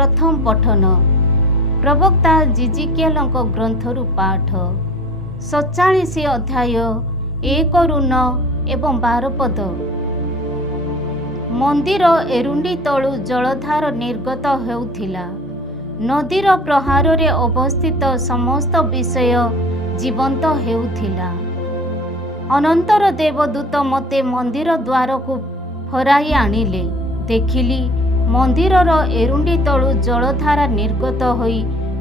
प्रथम पठन प्रवक्ता जिजिकिएलଙ୍କ ग्रंथरु पाठ 47 अध्याय 1-9 एवं 12 पद। मंदिर एरुंडी तलु जलधार निर्गत हेउथिला। नदीर प्रहार रे अवस्थित समस्त विषय जीवंत हेउथिला। अनंतर देवदूत मते मंदिर द्वार को फराई आनिले। देखिली मंदिरर एरुंडी तलु जलधारा निर्गत होई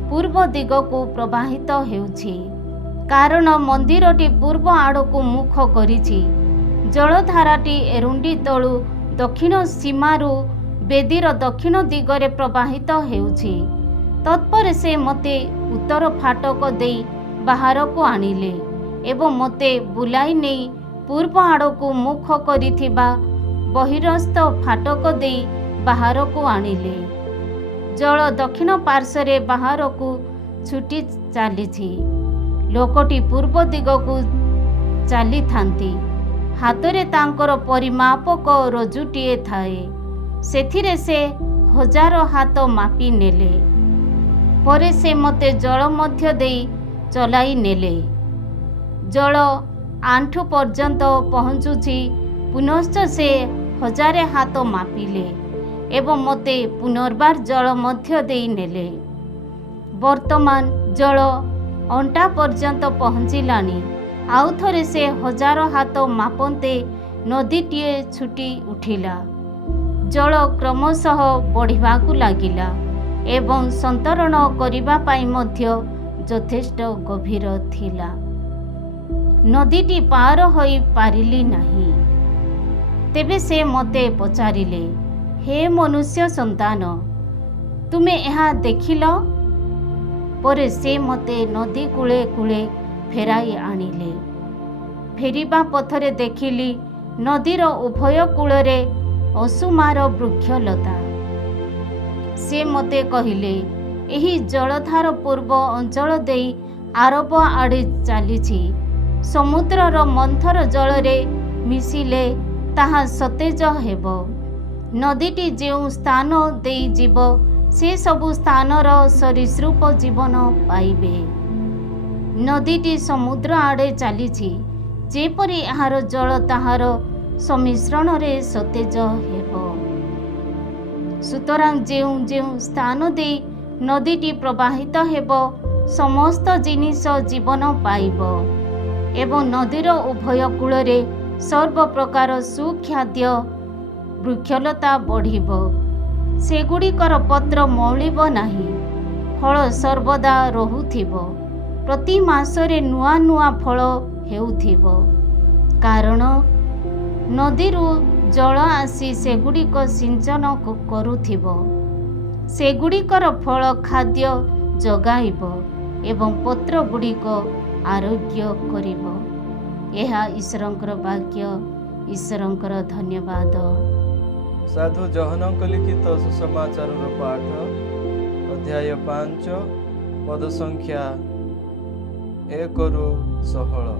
पूर्व दिग को प्रवाहित हेउछि। कारण मंदिरटी पूर्व आड़कू मुख करिछि। जलधाराटी एरुंडी तलु दक्षिण सीमारू बेदीर दक्षिण दिगरे प्रवाहित हेउछि। तत्पर से मते उत्तर फाटक देई बाहर को आनिले एवं मते बुलाई नहीं पूर्व आड़कू मुख करिथिबा बहिरस्थ फाटक देई बाहर को आनिले। जल दक्षिण पार्श्वरे बाहर को छुटी चली। लोकटी पूर्व दिग को चली थांती। हाथरे तांकर परिमापक रजुटीए थाए। सेथिरे से 1000 हाथ मापी नेले। परे से मते जल मध्य देई चलाई नेले। जल आंठू पर्यंत पहुँचुछि। पुनश्च से 1000 हाथ मापिले एवं मते पुनर्बार जल मध्य देई नेले। वर्तमान जल अंटा पर्यंत पहुँचिलानी। आउ थरे से 1000 हाथ मापन्ते नदीटीए छुटी उठिला। जल क्रमशः बढ़िबाकू लागिला एवं संतरण करिबा पाई मध्य यथेष्ट गभीर थिला। नदीटी पार होई पारिली नाही। तेबे से मते पचारिले, हे मनुष्य संतान, तुमे एहा देखिल? परे से मते नदी कूले कूले फेराई आनिले। फेरिबा पथरे देखिली नदीर उभय कूलरे असुमार वृक्षलता। से मते कहिले, एही जलधार पूर्व अंचल देई आरब आड़े चलीछि। समुद्रर मंथर जलरे मिशिले ताहा सतेज हेब। नदीटी जेउ स्थान देई जीव से सबु स्थानर सरीसृप जीवन पाइबे। नदीटी समुद्र आड़े चलीछि। जेपरि एहार जल ताहार सम्मिश्रण रे सतेज हेब। सुतरां जेउ जेउ स्थान देई नदीटी प्रवाहित हेब समस्त जिनिस जीवन पाइब एवं नदीर उभय कूलरे सर्व प्रकार सुखाद्य वृक्षलता बढ़िब। सेगुड़िकर पत्र मौलिब नाही। फल सर्वदा रहुथिब। प्रति मासरे नुआ नुआ फल हेउथिब। कारण नदीरू जल आसी सेगुड़िक सिंचन करुथिब। सेगुड़िकर फल खाद्य जगाइब एवं पत्र गुड़िक आरोग्य करिब। एहा ईश्वरंकर वाक्य। ईश्वरंकर धन्यवाद। साधु जहनक लिखित सुसमाचार पाठ अध्याय 5 पद संख्या 1-16।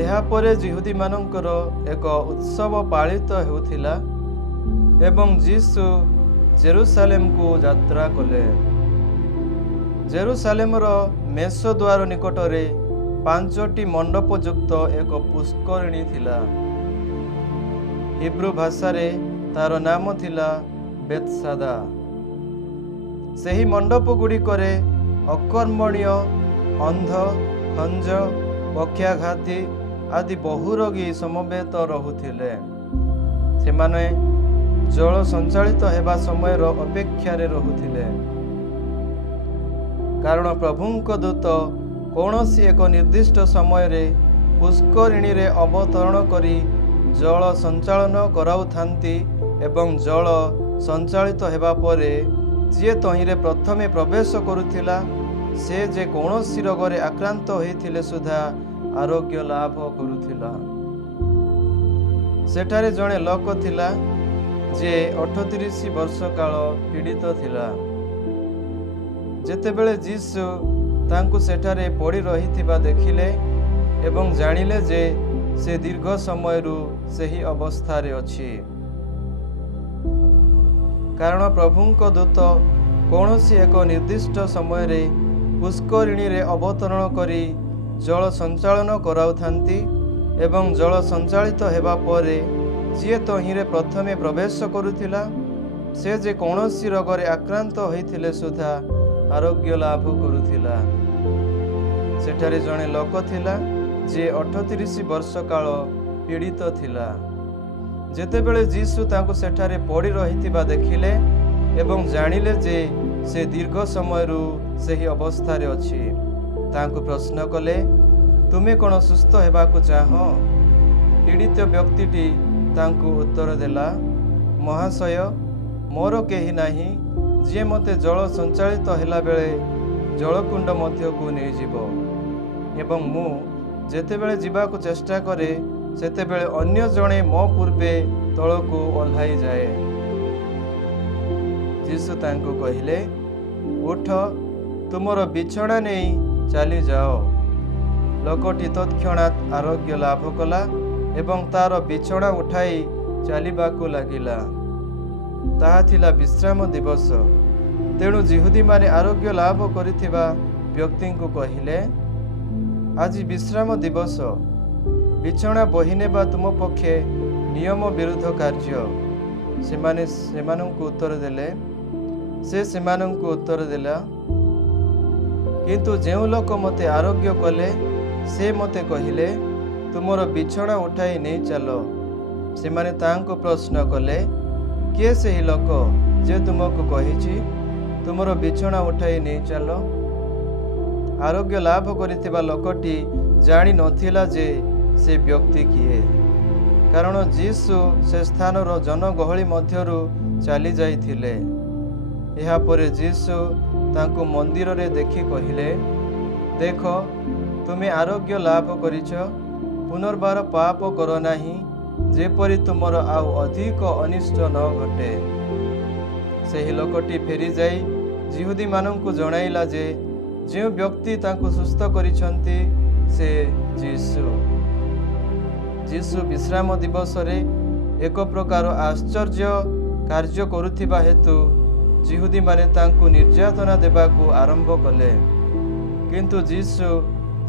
एहा परे जिहुदी मानकर एक उत्सव पालित हेउथिला एवं जीसु जेरुसालेम को यात्रा कले। जेरुसालेमर मेष द्वार निकटरे 5टी मंडप युक्त एक पुष्करिणी थिला। हिब्रू भाषारे तार नाम थिला बेतसादा। सेही मंडप गुड़िकरे अकर्मण्य, अंध, हंज, पक्षाघाती आदि बहुरोगी समवेत रहुथिले। सेमाने जल संचालित हेबा समयर अपेक्षारे रहुथिले। कारण प्रभुंक दूत कौनसी एक निर्दिष्ट समय रे पुष्करिणी रे अवतरण करी जल संचालन कराउथांती एवं जल संचालित हेबा परे जे तहिरे प्रथमे प्रवेश करुथिला से जे कौनसी रोगरे आक्रांत होइथिले सुधा आरोग्य लाभ करुथिला। सेठारे जणे लोक थिला जे 38 वर्ष काल पीड़ित थिला। जेतेबेले जीसु तांकु सेठारे पड़ी रहिथिबा देखिले एवं जानिले जे से दीर्घ समयरु सेही अवस्थारे अछि। କାରଣ ପ୍ରଭୁଙ୍କ ଦୂତ କୌଣସି ଏକ ନିର୍ଦ୍ଦିଷ୍ଟ ସମୟରେ ପୁଷ୍କରିଣୀରେ ଅବତରଣ କରି ଜଳ ସଞ୍ଚାଳନ କରାଉଥାନ୍ତି ଏବଂ ଜଳ ସଞ୍ଚାଳିତ ହେବା ପରେ ଯିଏ ତହିଁରେ ପ୍ରଥମେ ପ୍ରବେଶ କରୁଥିଲା ସେ ଯେ କୌଣସି ରୋଗରେ ଆକ୍ରାନ୍ତ ହୋଇଥିଲେ ସୁଦ୍ଧା ଆରୋଗ୍ୟ ଲାଭ କରୁଥିଲା। ସେଠାରେ ଜଣେ ଲୋକ ଥିଲା ଯିଏ 38 ବର୍ଷ କାଳ ପୀଡ଼ିତ ଥିଲା। ଯେତେବେଳେ ଯୀଶୁ ତାଙ୍କୁ ସେଠାରେ ପଡ଼ି ରହିଥିବା ଦେଖିଲେ ଏବଂ ଜାଣିଲେ ଯେ ସେ ଦୀର୍ଘ ସମୟରୁ ସେହି ଅବସ୍ଥାରେ ଅଛି, ତାଙ୍କୁ ପ୍ରଶ୍ନ କଲେ, ତୁମେ କ'ଣ ସୁସ୍ଥ ହେବାକୁ ଚାହଁ? ପୀଡ଼ିତ ବ୍ୟକ୍ତିଟି ତାଙ୍କୁ ଉତ୍ତର ଦେଲା, ମହାଶୟ, ମୋର କେହି ନାହିଁ ଯିଏ ମୋତେ ଜଳ ସଞ୍ଚାଳିତ ହେଲା ବେଳେ ଜଳକୁଣ୍ଡ ମଧ୍ୟକୁ ନେଇଯିବ ଏବଂ ମୁଁ ଯେତେବେଳେ ଯିବାକୁ ଚେଷ୍ଟା କରେ ସେତେବେଳେ ଅନ୍ୟ ଜଣେ ମୋ ପୂର୍ବେ ତଳକୁ ଓହ୍ଲାଇଯାଏ। ଯୀଶୁ ତାଙ୍କୁ କହିଲେ, ଉଠ, ତୁମର ବିଛଣା ନେଇ ଚାଲିଯାଅ। ଲୋକଟି ତତ୍କ୍ଷଣାତ୍ ଆରୋଗ୍ୟ ଲାଭ କଲା ଏବଂ ତାର ବିଛଣା ଉଠାଇ ଚାଲିବାକୁ ଲାଗିଲା। ତାହା ଥିଲା ବିଶ୍ରାମ ଦିବସ। ତେଣୁ ଯିହୁଦୀମାନେ ଆରୋଗ୍ୟ ଲାଭ କରିଥିବା ବ୍ୟକ୍ତିଙ୍କୁ କହିଲେ, ଆଜି ବିଶ୍ରାମ ଦିବସ, ବିଛଣା ବୋହିନେବା ତୁମ ପକ୍ଷେ ନିୟମ ବିରୁଦ୍ଧ କାର୍ଯ୍ୟ। ସେମାନେ ସେମାନଙ୍କୁ ଉତ୍ତର ଦେଲା, କିନ୍ତୁ ଯେଉଁ ଲୋକ ମୋତେ ଆରୋଗ୍ୟ କଲେ ସେ ମୋତେ କହିଲେ, ତୁମର ବିଛଣା ଉଠାଇ ନେଇ ଚାଲ। ସେମାନେ ତାଙ୍କୁ ପ୍ରଶ୍ନ କଲେ, କିଏ ସେହି ଲୋକ ଯେ ତୁମକୁ କହିଛି ତୁମର ବିଛଣା ଉଠାଇ ନେଇ ଚାଲ? ଆରୋଗ୍ୟ ଲାଭ କରିଥିବା ଲୋକଟି ଜାଣି ନଥିଲା ଯେ ସେ ବ୍ୟକ୍ତି କିଏ, କାରଣ ଯୀଶୁ ସେ ସ୍ଥାନର ଜନଗହଳି ମଧ୍ୟରୁ ଚାଲି ଯାଇଥିଲେ। ଏହାପରେ ଯୀଶୁ ତାଙ୍କୁ ମନ୍ଦିରରେ ଦେଖି କହିଲେ, ଦେଖ, ତୁମେ ଆରୋଗ୍ୟ ଲାଭ କରିଛ, ପୁନର୍ବାର ପାପ କର ନାହିଁ, ଯେପରି ତୁମର ଆଉ ଅଧିକ ଅନିଷ୍ଟ ନ ଘଟେ। ସେହି ଲୋକଟି ଫେରିଯାଇ ଯିହୁଦୀମାନଙ୍କୁ ଜଣାଇଲା ଯେ ଯେଉଁ ବ୍ୟକ୍ତି ତାଙ୍କୁ ସୁସ୍ଥ କରିଛନ୍ତି ସେ ଯୀଶୁ ବିଶ୍ରାମ ଦିବସରେ ଏକ ପ୍ରକାର ଆଶ୍ଚର୍ଯ୍ୟ କାର୍ଯ୍ୟ କରୁଥିବା ହେତୁ ଯିହୁଦୀମାନେ ତାଙ୍କୁ ନିର୍ଯାତନା ଦେବାକୁ ଆରମ୍ଭ କଲେ। କିନ୍ତୁ ଯୀଶୁ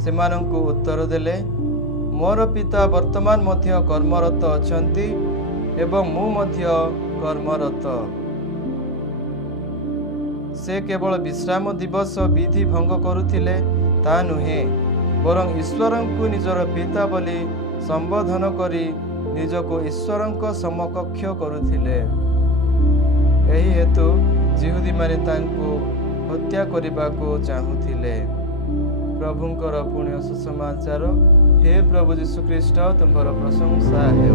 ସେମାନଙ୍କୁ ଉତ୍ତର ଦେଲେ, ମୋର ପିତା ବର୍ତ୍ତମାନ ମଧ୍ୟ କର୍ମରତ ଅଛନ୍ତି ଏବଂ ମୁଁ ମଧ୍ୟ କର୍ମରତ। ସେ କେବଳ ବିଶ୍ରାମ ଦିବସ ବିଧି ଭଙ୍ଗ କରୁଥିଲେ ତା ନୁହେଁ, ବରଂ ଈଶ୍ୱରଙ୍କୁ ନିଜର ପିତା ବୋଲି ସମ୍ବୋଧନ କରି ନିଜକୁ ଈଶ୍ୱରଙ୍କ ସମକକ୍ଷ କରୁଥିଲେ। ଏହି ହେତୁ ଯିହୁଦୀମାନେ ତାଙ୍କୁ ହତ୍ୟା କରିବାକୁ ଚାହୁଁଥିଲେ। ପ୍ରଭୁଙ୍କର ପୁଣ୍ୟ ସୁସମାଚାର। हे प्रभु यीशु ख्रीष्ट, तुम्हारा प्रशंसा है।